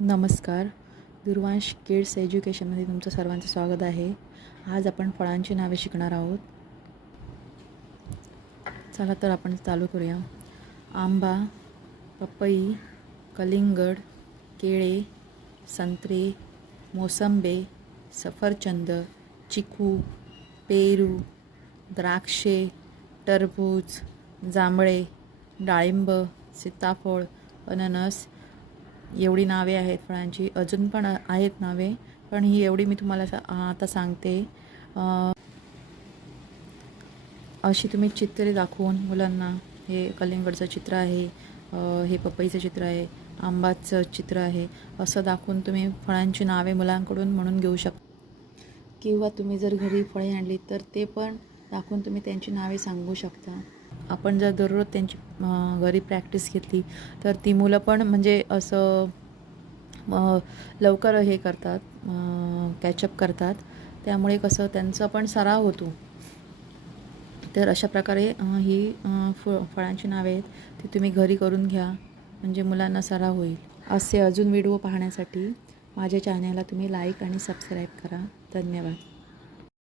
नमस्कार. दुर्वांश किड्स एज्युकेशनमध्ये तुमचं सर्वांचं स्वागत आहे. आज आपण फळांची नावे शिकणार आहोत. चला तर आपण चालू करूया. आंबा, पपई, कलिंगड, केळे, संत्रे, मोसंबे, सफरचंद, चिकू, पेरू, द्राक्षे, टरबूज, जांभळे, डाळिंब, सीताफळ, अननस. एवढी नावे आहेत फळांची. अजून पण आहेत नावे, पण ही एवढी मी तुम्हाला आता सांगते. अशी तुम्ही चित्रे दाखवून मुलांना, हे कलिंगडचं चित्र आहे, हे पपईचं चित्र आहे, आंबाचं चित्र आहे, असं दाखवून तुम्ही फळांची नावे मुलांकडून म्हणून घेऊ शकता. किंवा तुम्ही जर घरी फळे आणली तर ते पण दाखवून तुम्ही त्यांची नावे सांगू शकता. आपण जर दररोज त्यांची घरी प्रॅक्टिस घेतली तर ती मुलं पण म्हणजे असं लवकर हे करतात, कॅचअप करतात. त्यामुळे कसं त्यांचा पण सराव होतो. तर अशा प्रकारे ही फळांची नावे आहेत ती तुम्ही घरी करून घ्या, म्हणजे मुलांना सराव होईल. असे अजून व्हिडिओ पाहण्यासाठी माझ्या चॅनलला तुम्ही लाईक आणि सबस्क्राईब करा. धन्यवाद.